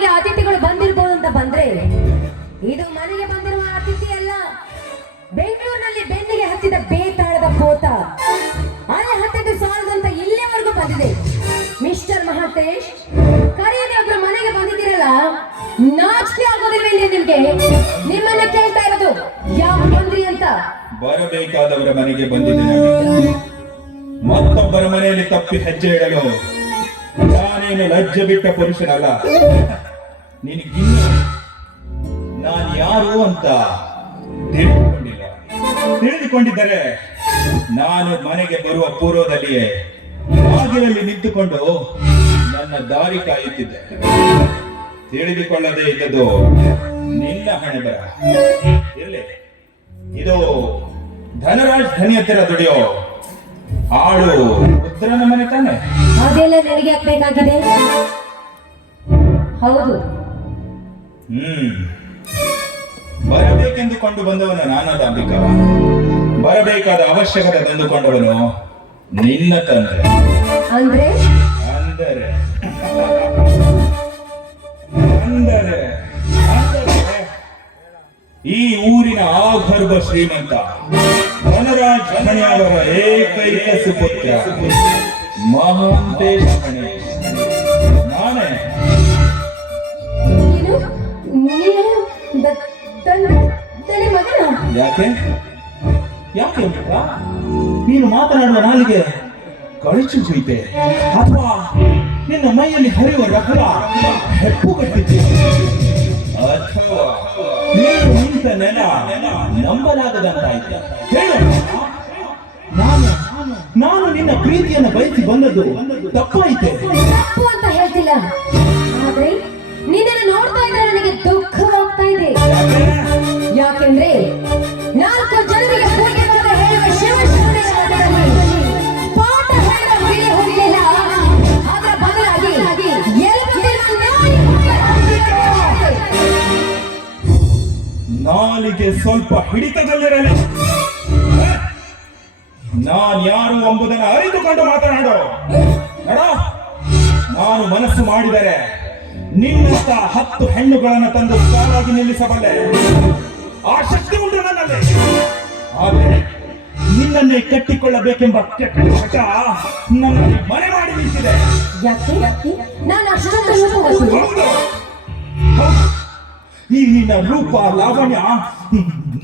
ಮನೆಗೆ ಅತಿಥಿಗಳು ಬಂದಿರ್ಬೋದು ಅಂತ ಬಂದ್ರೆ, ಇದು ಮನೆಗೆ ಬಂದಿರುವ ಅತಿಥಿ ಅಲ್ಲ, ಬೆಂಗಳೂರಿನಲ್ಲಿ ಬೆನ್ನಿಗೆ ಹತ್ತಿದ ಬೇತಾಳದ ಪೋತ. ಅಲ್ಲಿ ಹತ್ತಿದ್ದು ಸಾಲದಂತ ಇಲ್ಲಿವರೆಗೂ ಬಂದಿದೆ. ಮಿಸ್ಟರ್ ಮಹಾತೇಶ್ ಕರೆಯದೆ ಒಬ್ರು ಮನೆಗೆ ಬಂದಿದ್ದೀರಲ್ಲ, ನಾಚಿಕೆ ಆಗೋದಿಲ್ವೇ ನಿಮ್ಗೆ? ನಿಮ್ಮನ್ನ ಕೇಳ್ತಾ ಇರೋದು ಯಾವ ಬಂದ್ರಿ ಅಂತ? ಬರಬೇಕಾದವರ ಮನೆಗೆ ಬಂದಿದ್ದೇನೆ ಮತ್ತೊಬ್ಬರ ಮನೆಯಲ್ಲಿ ತಪ್ಪಿ ಹೆಜ್ಜೆ ಇಡಲು ನಾನೇನು ಲಜ್ಜೆ ಬಿಟ್ಟ ಪುರುಷನಲ್ಲ. ನಿನಗಿನ್ನು ನಾನು ಯಾರು ಅಂತ ತಿಳಿದುಕೊಂಡಿಲ್ಲ. ತಿಳಿದುಕೊಂಡಿದ್ದರೆ ನಾನು ಮನೆಗೆ ಬರುವ ಪೂರ್ವದಲ್ಲಿಯೇ ಬಾಗಿಲಲ್ಲಿ ನಿಂತುಕೊಂಡು ನನ್ನ ದಾರಿ ಕಾಯುತ್ತಿದ್ದೆ. ತಿಳಿದುಕೊಳ್ಳದೆ ಇದ್ದದು ನಿನ್ನ ಹಣೆಬರ ಇರಲಿ. ಇದು ಧನರಾಜ್ ಧನಿ ಹತ್ತಿರ ದುಡಿಯೋ ಆಳು ರುದ್ರನ ಮನೆ ತಾನೆ? ಹೌದು. ಹ್ಮ್. ಬರಬೇಕೆಂದುಕೊಂಡು ಬಂದವನು ನಾನಾದ ಅಂಬಿಕ ಬರಬೇಕಾದ ಅವಶ್ಯಕತೆ ತಂದುಕೊಂಡವನು ನಿನ್ನ ತಂದೆ. ಅಂದ್ರೆ? ಅಂದರೆ? ಅಂದರೆ? ಈ ಊರಿನ ಆಭರ್ಭ ಶ್ರೀಮಂತ ಧನರಾಜ್ ಅವರ ಏಕೈಕ ಸುಪುತ್ರ ಮಹಾಂತೇಶ್ ಹಣೆ ಯಾಕೆ? ಯಾಕೆ? ನೀನು ಮಾತನಾಡುವ ನಾಲಿಗೆ ಕಳಚು ಹೋಯ್ತೆ. ಅಥವಾ ನಿನ್ನ ಮೈಯಲ್ಲಿ ಹರಿಯುವ ರಕ್ತ ಹೆಪ್ಪು ಕಟ್ಟಿದ್ದೆ ಅಥವಾ. ನೀನು ನಿಂತ ನೆಲ ನಂಬಲಾಗದಂತಾಯ್ತು. ಹೇಳು ನಾನು ನಾನು ನಿನ್ನ ಪ್ರೀತಿಯನ್ನು ಬಯಸಿ ಬಂದದ್ದು ತಪ್ಪಾಯ್ತೆ ತಪ್ಪು ಅಂತ ಹೇಳ್ತಿಲ್ಲ. ನಾಲಿಗೆ ಸ್ವಲ್ಪ ಹಿಡಿತದಲ್ಲಿರಲಿ. ನಾನ್ ಯಾರು ಎಂಬುದನ್ನು ಅರಿತುಕೊಂಡು ಮಾತನಾಡು. ನಡ. ನಾನು ಮನಸ್ಸು ಮಾಡಿದರೆ ನಿನ್ನಂತ ಹತ್ತು ಹೆಣ್ಣುಗಳನ್ನು ತಂದು ಸಾಲಾಗಿ ನಿಲ್ಲಿಸಬಲ್ಲೆ. ಆ ಶಕ್ತಿ ಉಂಟು ನನ್ನಲ್ಲಿ. ಆದರೆ ನಿನ್ನನ್ನೇ ಕಟ್ಟಿಕೊಳ್ಳಬೇಕೆಂಬ ಕೆಟ್ಟ ಹಠ ನನ್ನಲ್ಲಿ ಮನೆ ಮಾಡಿ ನಿಂತಿದೆ. ಯಾಕೆ? ಯಾಕೆ? ನಾನು ಈ ನಿನ್ನ ರೂಪ ಲಾವಣ್ಯ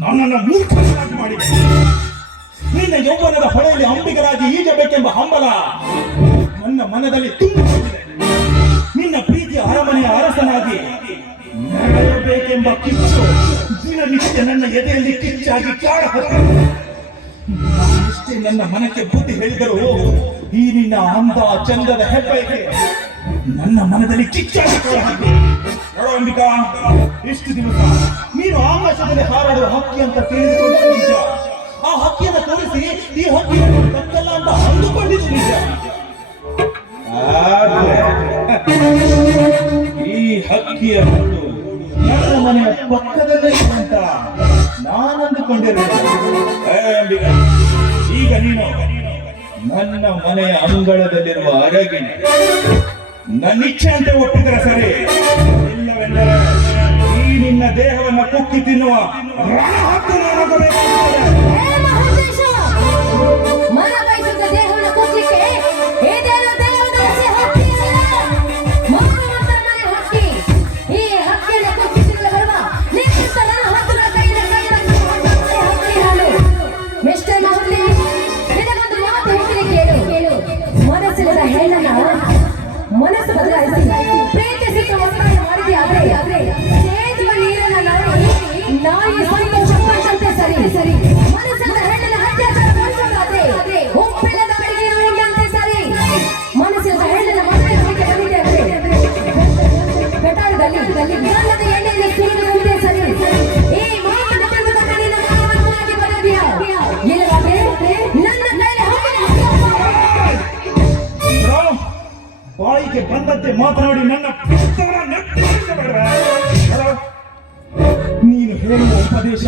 ನನ್ನನ್ನು ಮೂರ್ಖನಾಗಿ ಮಾಡಿದೆ. ನಿನ್ನ ಯೌವನದ ಹೊಳೆಯಲ್ಲಿ ಅಂಬಿಗರಾಗಿ ಈಜಬೇಕೆಂಬ ಹಂಬಲ ನನ್ನ ಮನದಲ್ಲಿ ತುಂಬಿಕೊಂಡಿದೆ ನಿನ್ನ ಪ್ರೀತಿಯ ಅರಮನೆಯ ಅರಸನಾಗಿ ನಡೆಯಬೇಕೆಂಬ ಕಿಚ್ಚು ದಿನನಿತ್ಯ ನನ್ನ ಎದೆಯಲ್ಲಿ ಕಿಚ್ಚಾಗಿ ಕಾಡ ಇಷ್ಟೇ ನನ್ನ ಮನಕ್ಕೆ ಬುದ್ಧಿ ಹೇಳಿದರು ಈ ನಿನ್ನ ಅಂದ ಚಂದದ ಹೆಬ್ಬೈಕೆ ನನ್ನ ಮನದಲ್ಲಿ ಕಿಚ್ಚಾಗಿ ಹಾಕಿ ಅಂಬಿಕಾ ಇಷ್ಟು ದಿವಸ? ನೀನು ಆಕಾಶದಲ್ಲಿ ಹಾರಾಡುವ ಹಕ್ಕಿ ಅಂತ ತಿಳಿದುಕೊಂಡು ನಿಜ ಆ ಹಕ್ಕಿಯನ್ನು ತೋರಿಸಿ ಈ ಹಕ್ಕಿಯನ್ನು ತಕ್ಕಲ್ಲ ಅಂತ ಅಂದುಕೊಂಡಿದ್ದು ನಿಜ ಈ ಹಕ್ಕಿಯ ಹುಟ್ಟು ನನ್ನ ಮನೆಯ ಪಕ್ಕದಲ್ಲೇ ಅಂತ ನಾನು ಅಂದುಕೊಂಡಿರುವೆ ಏ ಅಂಬಿಕಾ, ಈಗ ನೀನು ನನ್ನ ಮನೆಯ ಅಂಗಳದಲ್ಲಿರುವ ಅರಗಿನ ನನ್ನ ಇಚ್ಛೆ ಅಂತ ಒಪ್ಪಿದ್ರೆ ಸರಿ. ನಿನ್ನ ದೇಹವನ್ನು ಕುಕ್ಕಿ ತಿನ್ನುವ ರಾಹತ್ತು ನಾನಾಗಬೇಕಾಗುತ್ತದೆ. ಸಂತೋಷ ಪಟ್ಟಂತೆ ಸರಿ. ಸರಿ. ಮನಸ್ಸಿಲ್ಲದ ಹೆಣ್ಣಿನ ಅತ್ಯಾಚಾರ ಮಾಡಿಸೋದಾದ್ರೆ ಉಪ್ಪಿಲ್ಲದ ಅಡಿಗೆ ನುಂಗಂತೆ ಸರಿ. ಮನಸ್ಸಿಲ್ಲದ ಹೆಣ್ಣಿನ ಮಾಡಿಕೆ ಬಂದಿದೆ ಅಂದ್ರೆ. ಕಟಾಳದಲ್ಲಿ ಗಂಧದ ಎಣ್ಣೆಯಲ್ಲಿ ಸುರಿಯುವಂತೆ ಸರಿ. ಈ ಮಾತು ನಡೆದುಕೊಂಡ ನಿನ್ನ ಮಾನವನ್ನಾಗಿ ಬರದಿಯಾ? ಇಲ್ಲವಾದ್ರೆ ನನ್ನ ಕೈಲಿ ಹಕ್ಕಿನ ಬ್ರೋ, ಬಾಯಿಗೆ ಬಂದಂತೆ ಮಾತನಾಡಿ ನನ್ನ ಹೇಳುವ ಉಪದೇಶ.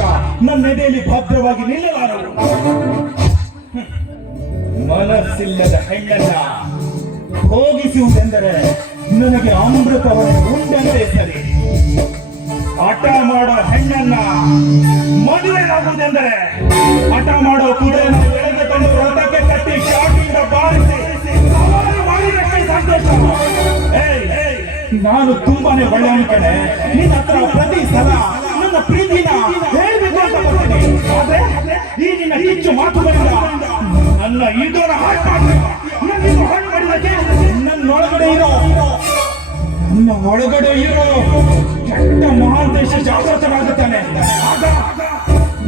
ನನ್ನ ಎದೆಯಲ್ಲಿ ಭದ್ರವಾಗಿ ನಿಲ್ಲಲಾರ ಮನಸ್ಸಿಲ್ಲದ ಹೆಣ್ಣನ್ನ ಹೋಗಿಸುವುದೆಂದರೆ ನನಗೆ ಅಮೃತವನ್ನು ಉಂಡಂತೆ ಸರಿ. ಹಠ ಮಾಡೋ ಹೆಣ್ಣನ್ನ ಮದುವೆಯಾಗುವುದೆಂದರೆ ಹಠ ಮಾಡೋ ಕುದುರೆಯನ್ನು ಬೆಳಗ್ಗೆ ತಂದು ರಥಕ್ಕೆ ಕಟ್ಟಿ ಶಾಟಿಂದ ಬಾರಿಸಿ ಸಂತೋಷ. ನಾನು ತುಂಬಾನೇ ಒಳ್ಳೆಯ ಕಡೆ ನಿನ್ನ ಹತ್ರ ಪ್ರತಿ ಸಲ ಪ್ರೀತಿನ ಹೇಳಬೇಕು ಬರ್ತೀನಿ ಆದ್ರೆ ಈ ನಿನ್ನ ಮಾತುಗಳಿಂದ ನನ್ನ ಹಾಳು ಮಾಡಿದಕ್ಕೆ ನನ್ನೊಳಗಡೆ ಇರೋ, ನನ್ನ ಒಳಗಡೆ ಇರೋ ಕೆಟ್ಟ ಮಹಾಂತೇಶ ಜಾಗೃತನಾಗುತ್ತಾನೆ. ಆಗ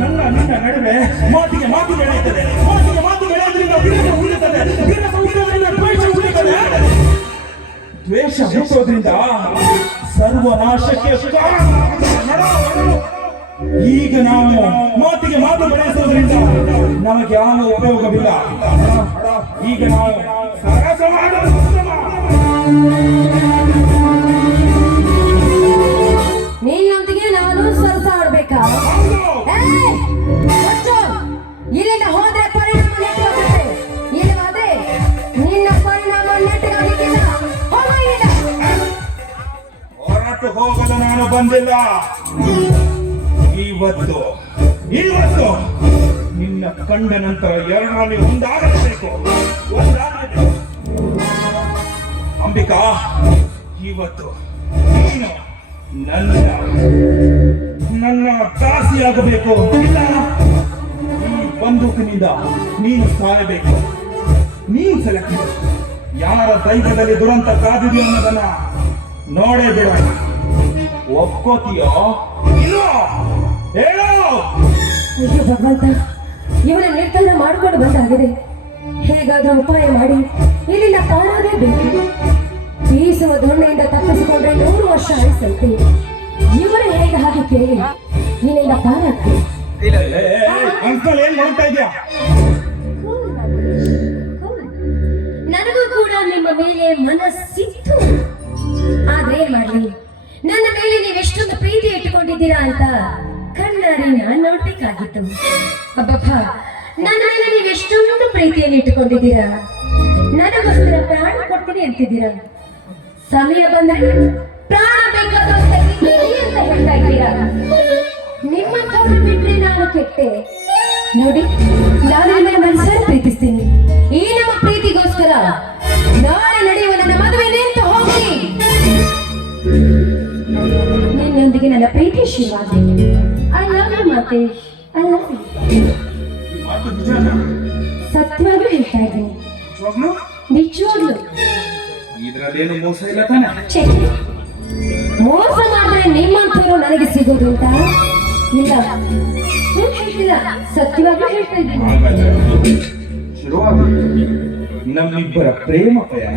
ನನ್ನ, ನಿನ್ನ ನಡುವೆ ಮಾತಿಗೆ ಮಾತು ಬೆಳೆಯುತ್ತದೆ. ಮಾತಿಗೆ ಮಾತು ಬೆಳೆಯೋದ್ರಿಂದ ಉಳಿಯುತ್ತದೆ. ದ್ವೇಷ ದ್ವೇಷ ಹುಟ್ಟೋದ್ರಿಂದ ಸರ್ವನಾಶಕ್ಕೆ ಕಾರಣವಾಗುತ್ತದೆ. ಈಗ ನಾವು ಮಾತಿಗೆ ಮಾತು ಬಳಸೋದ್ರಿಂದ ನಮಗೆ ಯಾವ ಉಪಯೋಗವಿಲ್ಲ. ಈಗ ನಾವು ಸರಸ ಮಾಡಲು ನಾನು ಸರಸ ಆಡ್ಬೇಕಾ! ಇಲ್ಲಿಂದ ಹೋದ್ರೆ ಪರಿಣಾಮ ನೆಟ್ಟಗಾಗುತ್ತೆ ಇಲ್ಲವಾದ್ರೆ ನಿನ್ನ ಪರಿಣಾಮ ನೆಟ್ಟಗಾಗಲಿಕ್ಕಿಲ್ಲ. ಹೊರಟು ಹೋಗಲು ನಾನು ಬಂದಿಲ್ಲ. ಇವತ್ತು ಇವತ್ತು ನಿನ್ನ ಕಂಡ ನಂತರ ಎರಡರಲ್ಲಿ ಒಂದಾಗಬೇಕು. ಅಂಬಿಕಾ, ಇವತ್ತು ನೀನು ನನ್ನ ನನ್ನ ದಾಸಿಯಾಗಬೇಕು. ಇಲ್ಲ, ಈ ಬಂದೂಕಿನಿಂದ ನೀನು ಸಾಯಬೇಕು. ನೀನು ಸೆಲೆಕ್ಟ್. ಯಾರ ದೈವದಲ್ಲಿ ದುರಂತ ಕಾದಿದೆಯೋ ಅನ್ನೋದನ್ನ ನೋಡೇ ಬಿಡ. ಒಪ್ಕೋತೀಯೋ? ಇಲ್ಲೋ ಹೇಳೋ! ಅಯ್ಯೋ ಭಗವಂತ ಇವನ ನಿರ್ಧಾರ ಮಾಡಿಕೊಂಡು ಬಂದಾಗಿದೆ. ಹೇಗಾದ್ರೂ ಉಪಾಯ ಮಾಡಿ ಇಲ್ಲಿಂದ ಬೇಕು ಬೀಸುವ ದೊಣ್ಣೆಯಿಂದ ತಪ್ಪಿಸಿಕೊಂಡ್ರೆ ನೂರು ವರ್ಷ ಆಯಿಸಂತೆ ಇವರೇ ಹೇಗೆ ಹಾಗೆ ಕೇಳಿ? ಇಲ್ಲಿಂದ ಪಾರಾಗ್ತೇನೆ ಅಂಕಲ್ ಏನ್ ಮಾಡ್ತಾ ಇದ್ಯಾ? ನನಗೂ ಕೂಡ ನಿಮ್ಮ ಮೇಲೆ ಮನಸ್ಸಿತ್ತು. ಆದ್ರೆ ಏನ್ ಮಾಡ್ಲಿ? ಪ್ರೀತಿ ಅಂತ ಕಣ್ಣಾರಿ ನಾನ್ ನೋಡ್ಬೇಕಾಗಿತ್ತು. ಅಬ್ಬಪ್ಪ ನನ್ನ ಮೇಲೆ ನೀವೆಷ್ಟೊಂದು ಪ್ರೀತಿಯನ್ನು ಇಟ್ಟುಕೊಂಡಿದ್ದೀರಾ? ನನಗೋಸ್ಕರ ಪ್ರಾಣ ಕೊಡ್ತೀನಿ ಅಂತಿದ್ದೀರಾ? ಸಮಯ ಬಂದ್ರೆ ಪ್ರಾಣ ಹೇಳ್ತಾ ಇದ್ದೀರಾ? ನಿಮ್ಮಂಥವ್ರನ್ನ ಬಿಟ್ರೆ ನಾನು ಕೆಟ್ಟೆ. ನೋಡಿ, ನಾನು ನನ್ನ ಮನಸ್ಸನ್ನು ಪ್ರೀತಿಸ್ತೀನಿ. ಈ ನಮ್ಮ ಪ್ರೀತಿಗೋಸ್ಕರ ನಾಳೆ ನಡೆಯುವ ನನ್ನ ಮದುವೆ ನಿಂತು ಹೋಗಿ ನಿನ್ನೊಂದಿಗೆ ನನ್ನ ಪ್ರೀತಿ Shivaji I love you Mathesh I love you ಮಾತು? ಸತ್ಯವಾಗ್ಲೂ ಹೇಳ್ತಾ ಇದ್ದೀನಿ. ನಿಜವಾಗ್ಲೂ? ಇದ್ರಲ್ಲೇನು ಮೋಸ ಇಲ್ಲ ತಾನೆ? ಮೋಸ ಮಾಡಿದ್ರೆ ನಿಮ್ಮಂತವರು ನನಗೆ ಸಿಗೋದು ಅಂತ? ಇಲ್ಲ. ಹೇಳ್ತಿಲ್ಲ ಸತ್ಯವಾಗ್ಲೂ ಹೇಳ್ತಾ ಇದ್ದೀನಿ. ನಮ್ಮಿಬ್ಬರ ಪ್ರೇಮ ಪಯಣ.